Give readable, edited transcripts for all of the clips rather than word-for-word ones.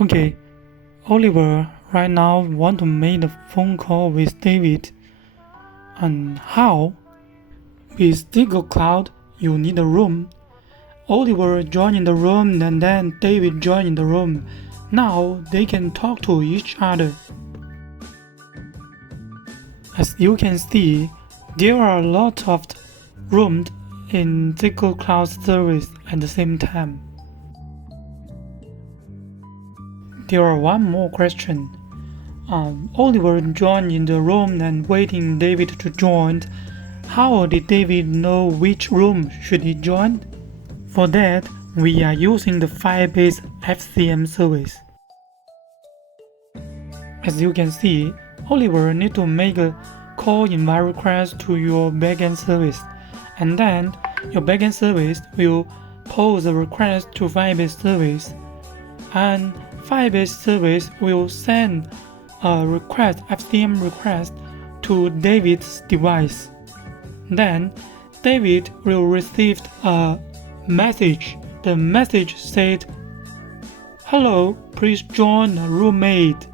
Okay, Oliver right now want to make a phone call with David. And how? With Google Cloud, you need a room. Oliver joined in the room and then David joined in the room. Now they can talk to each other. As you can see, there are a lot of rooms in Google Cloud service at the same time. There are one more question. Oliver joined in the room and waiting David to join. How did David know which room should he join? For that, we are using the file-based FCM service. As you can see, Oliver needs to make a call invite request to your backend service, and then your backend service will post the request to file-based service, and file-based service will send a request, FCM request, to David's device. Then David will receive a message. The message said, "Hello, please join a roommate."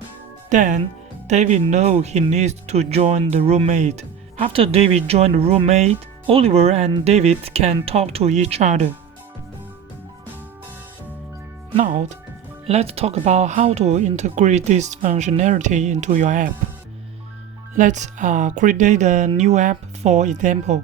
Then David knows he needs to join the roommate. After David joined the roommate, Oliver and David can talk to each other. Now, let's talk about how to integrate this functionality into your app. Let's create a new app for example.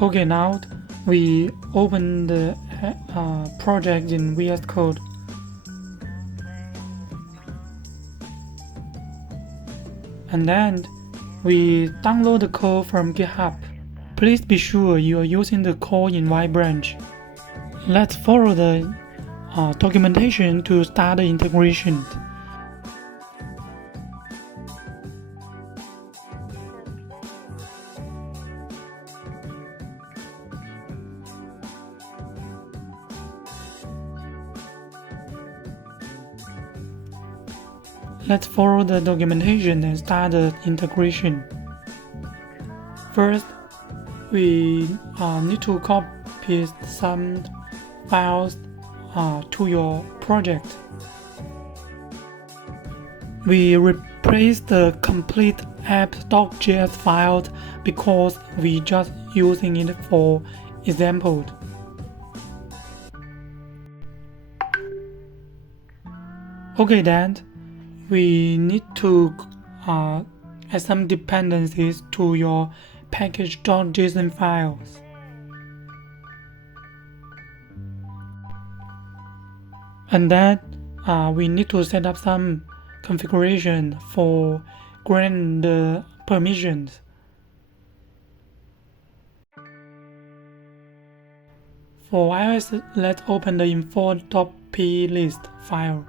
Okay, now we open the project in VS Code. And then we download the code from GitHub. Please be sure you are using the call invite branch. Let's follow the documentation to start the integration. Let's follow the documentation and start the integration. First, we need to copy some files to your project. We replace the complete app.js file because we just using it for example. Okay, then we need to add some dependencies to your package.json files. And then we need to set up some configuration for grant the permissions. For iOS, let's open the info.plist file.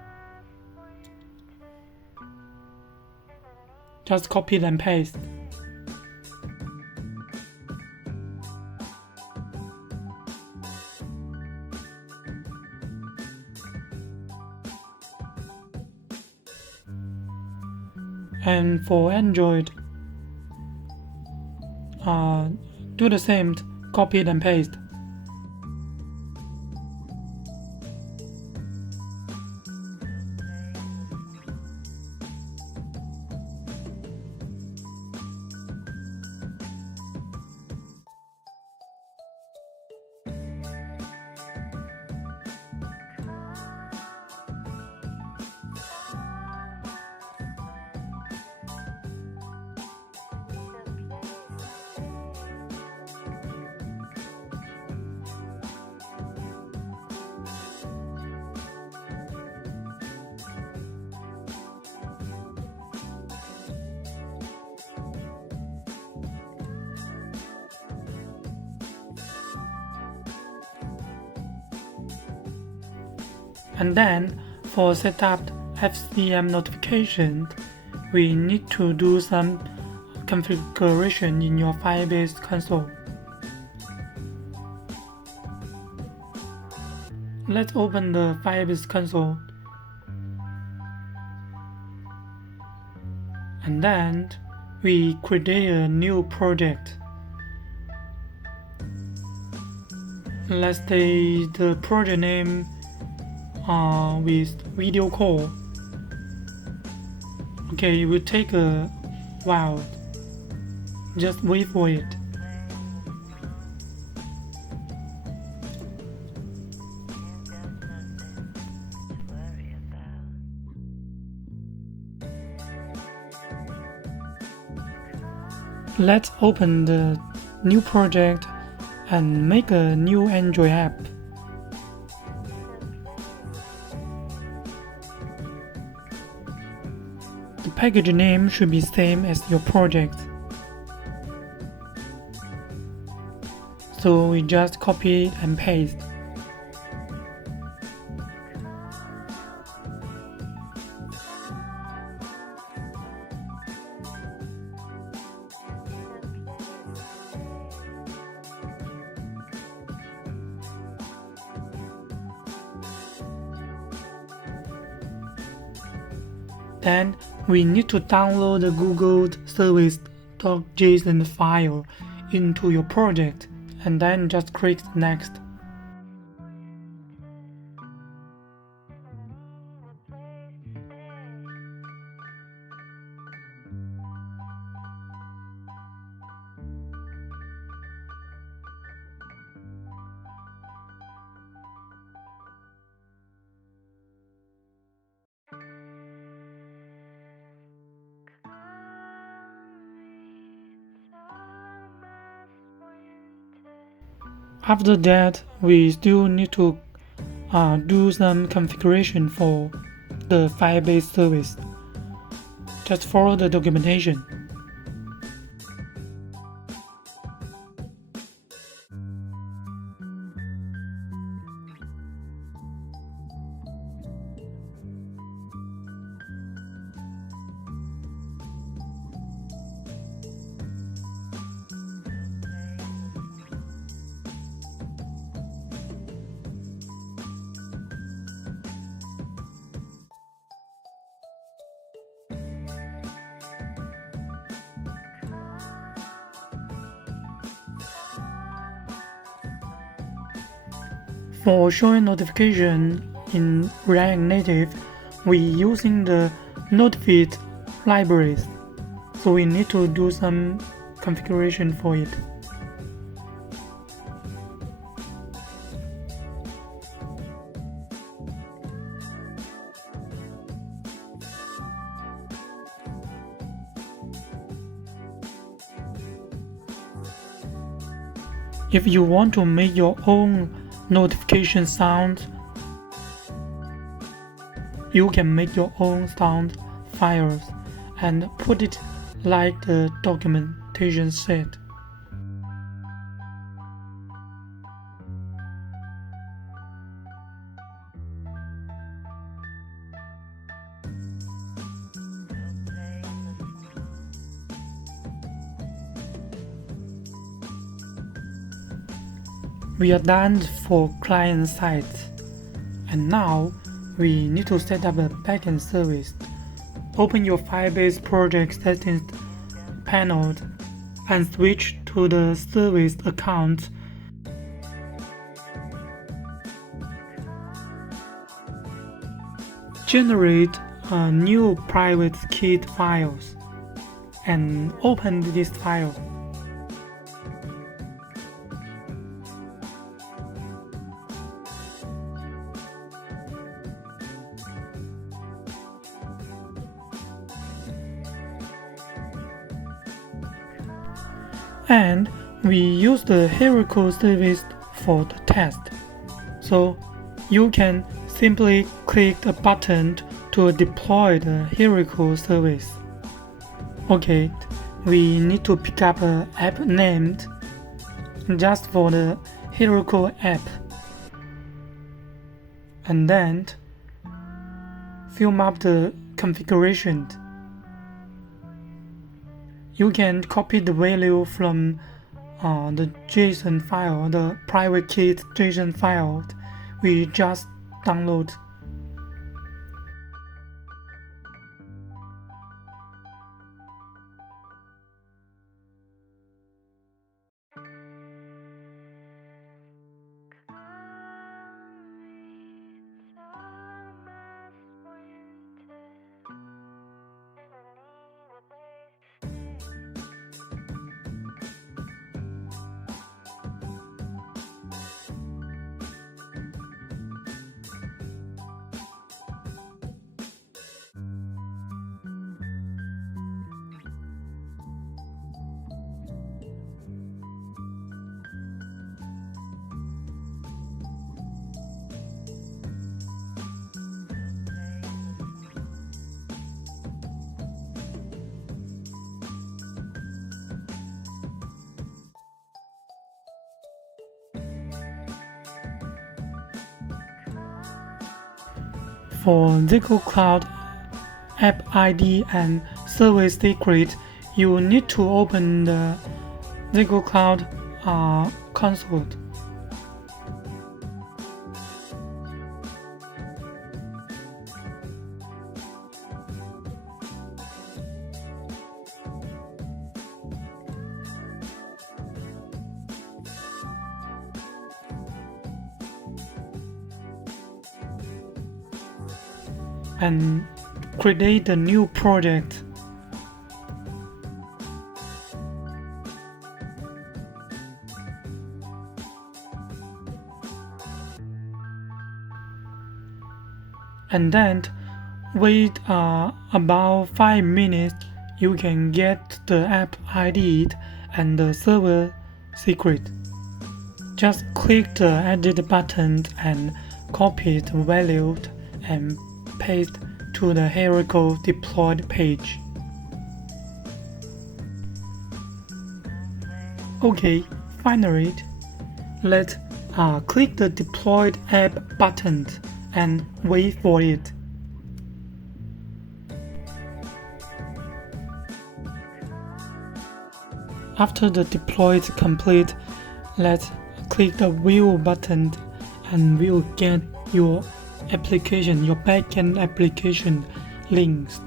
Just copy and paste. And for Android, do the same, copy and paste. And then for setup FCM notification, we need to do some configuration in your Firebase console. Let's open the Firebase console. and then we create a new project. Let's say the project name with video call. Okay, it will take a while. Just wait for it. Let's open the new project and make a new Android app. The package name should be same as your project. So we just copy and paste. Then we need to download the Google service.json file into your project and then just click next. After that, we still need to do some configuration for the Firebase service. Just follow the documentation. For showing notification in React Native, we using the Notifeed libraries, so we need to do some configuration for it. If you want to make your own notification sound, you can make your own sound files and put it like the documentation said. We are done for client side, and now we need to set up a backend service. Open your Firebase project settings panel and switch to the service account. Generate a new private kit files and open this file. And we use the hierarchical service for the test. So you can simply click a button to deploy the hierarchical service. Okay, we need to pick up an app named just for the hierarchical app, and then fill up the configuration. You can copy the value from the JSON file, the private kit JSON file we just download. For Zego Cloud App ID and Service Secret, you need to open the Zego Cloud console. And create a new project. And then wait about 5 minutes. You can get the app ID and the server secret. Just click the edit button and copy the value and paste to the hierarchical deployed page. Okay, finally, let's click the deployed app button and wait for it. After the deploy is complete, let's click the view button and we'll get your application, your backend application links.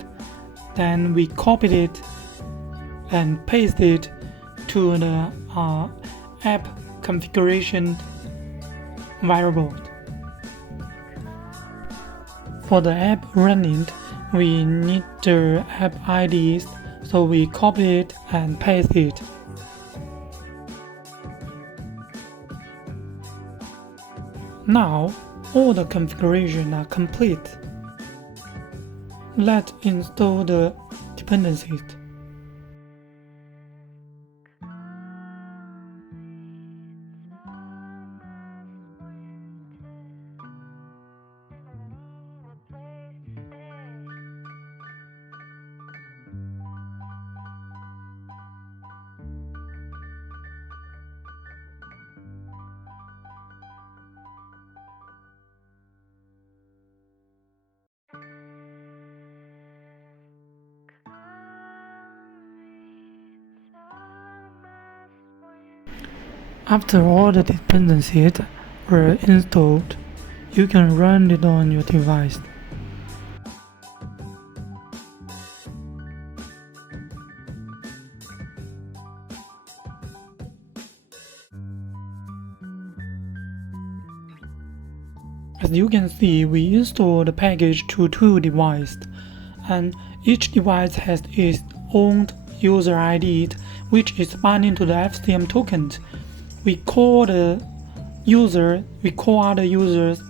Then we copy it and paste it to the app configuration variable. For the app running, we need the app IDs, so we copy it and paste it. Now, all the configurations are complete. Let's install the dependencies. After all the dependencies were installed, you can run it on your device. As you can see, we installed the package to 2 devices, and each device has its own user ID, which is binding to the FCM token. We call other users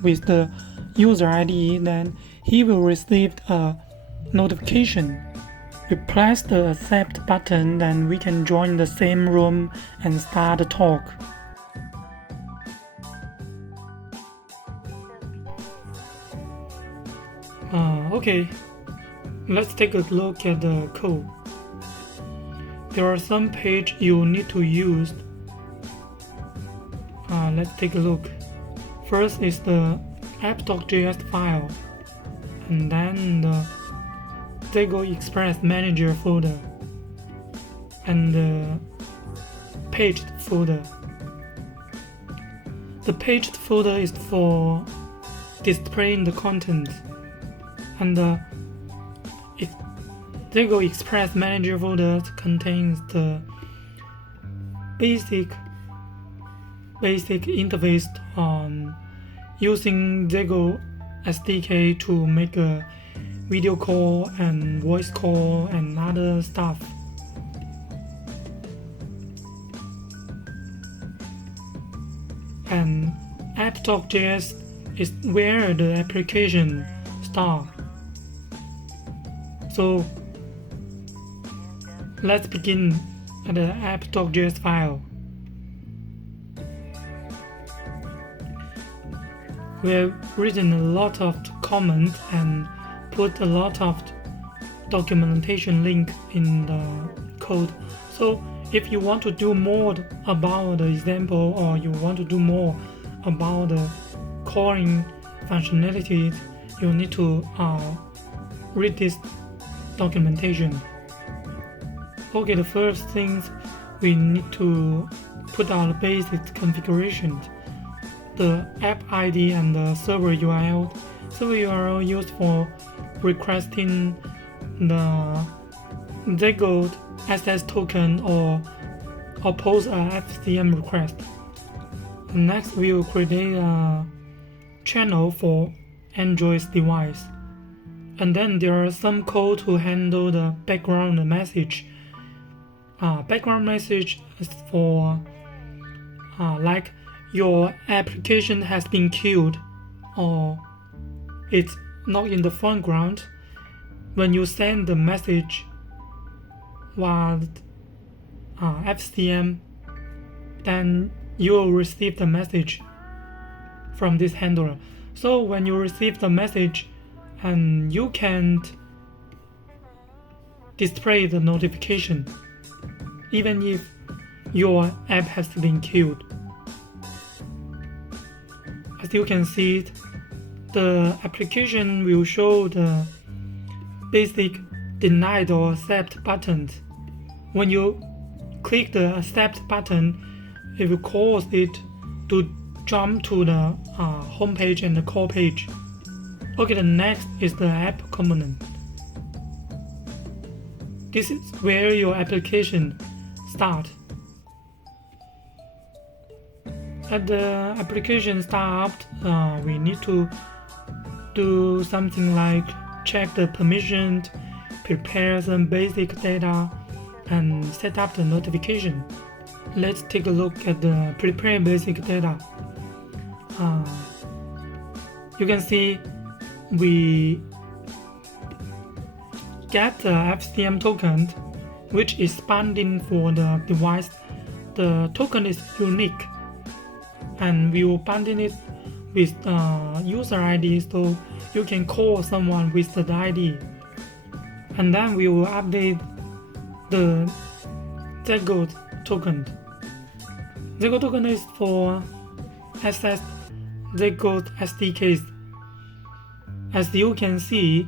with the user ID, then he will receive a notification. We press the accept button, then we can join the same room and start the talk. Okay, let's take a look at the code. There are some pages you need to use. Let's take a look. First is the app.js file, and then the Zego Express Manager folder, and the paged folder. The paged folder is for displaying the content, and the Zego Express Manager folder contains the basic interface on using Zego SDK to make a video call and voice call and other stuff. And app.js is where the application starts. So let's begin at the app.js file. We have written a lot of comments and put a lot of documentation link in the code. So if you want to do more about the example, or you want to do more about the calling functionalities, you need to read this documentation. Okay, the first things we need to put our basic configurations. The app ID and the server URL. Server URL used for requesting the Zgold access token or post a FCM request. Next, we will create a channel for Android device. And then there are some code to handle the background message. Background message is for like your application has been killed or it's not in the foreground. When you send the message via FCM, then you will receive the message from this handler. So when you receive the message, and you can't display the notification even if your app has been killed. As you can see, the application will show the basic denied or accept buttons. When you click the accept button, it will cause it to jump to the home page and the call page. Okay, the next is the app component. This is where your application starts. At the application start, we need to do something like check the permissions, prepare some basic data, and set up the notification. Let's take a look at the prepare basic data. You can see we get the FCM token, which is binding for the device. The token is unique, and we will bind it with user ID, so you can call someone with the ID. And then we will update the Zgold token. Zgold token is for access Zgold SDKs. As you can see,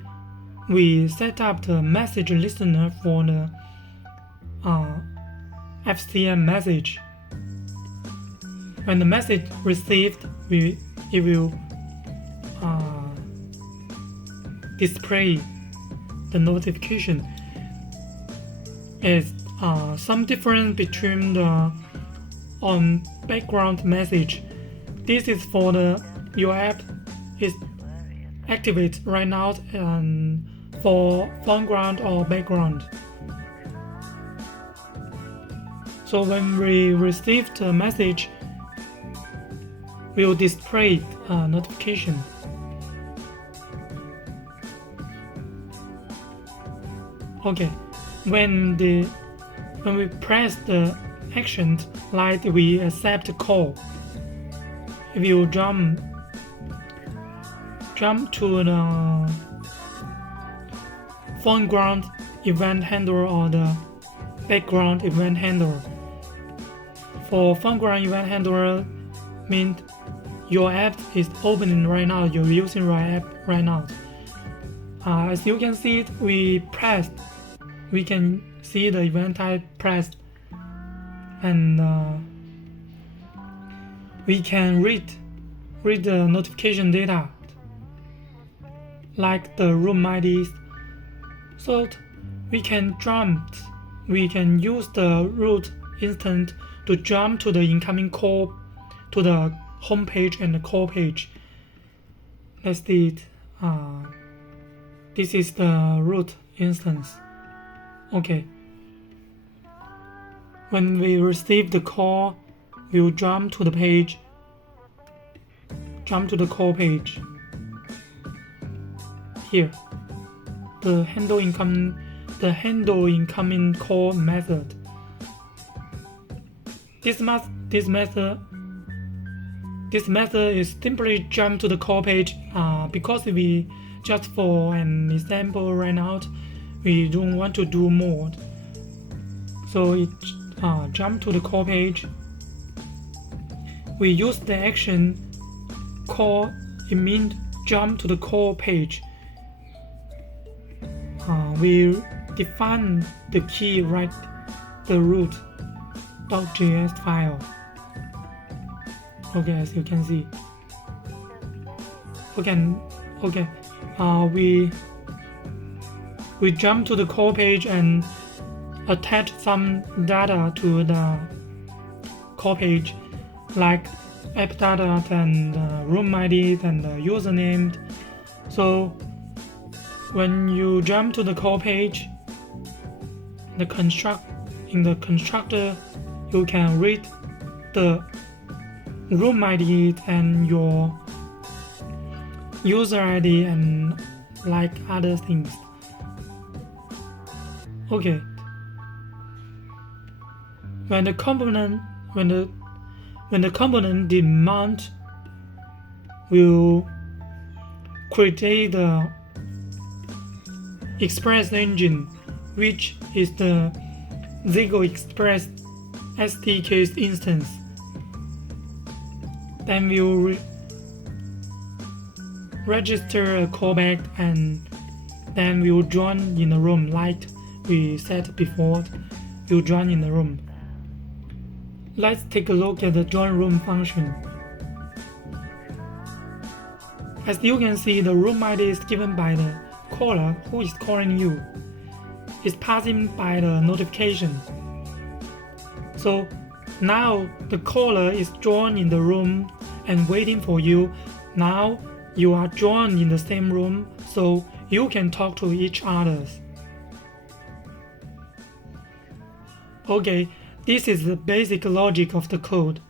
we set up the message listener for the FCM message. When the message received, it will display the notification. It's some difference between the background message. This is for your app is activate right now and for foreground or background. So when we receive the message, we will display a notification. Okay, when we press the action like we accept the call, if you jump to the foreground event handler or the background event handler. For foreground event handler means your app is opening right now, you're using your app right now. As you can see, we can see the event type pressed, and we can read the notification data like the room IDs. So we can use the root instance to jump to the incoming call to the home page and the call page. Let's see it. This is the root instance. Okay. When we receive the call, we'll jump to the call page. Here, the handle incoming call method. This method is simply jump to the call page. Because we just for an example right now, we don't want to do more. So it jump to the call page. We use the action call jump to the call page, we define the key write the root.js file. Okay, as you can see. Okay. We jump to the call page and attach some data to the call page, like app data and room ID and username. So when you jump to the call page, in the constructor, you can read the room ID and your user ID and like other things. Okay. When the component demand will create the Express engine, which is the Zego Express SDK instance. Then we'll register a callback and then we'll join in the room like we said before. We'll join in the room. Let's take a look at the join room function. As you can see, the room ID is given by the caller who is calling you. It's passing by the notification. So now the caller is joined in the room and waiting for you. Now you are joined in the same room, so you can talk to each other. Okay, this is the basic logic of the code.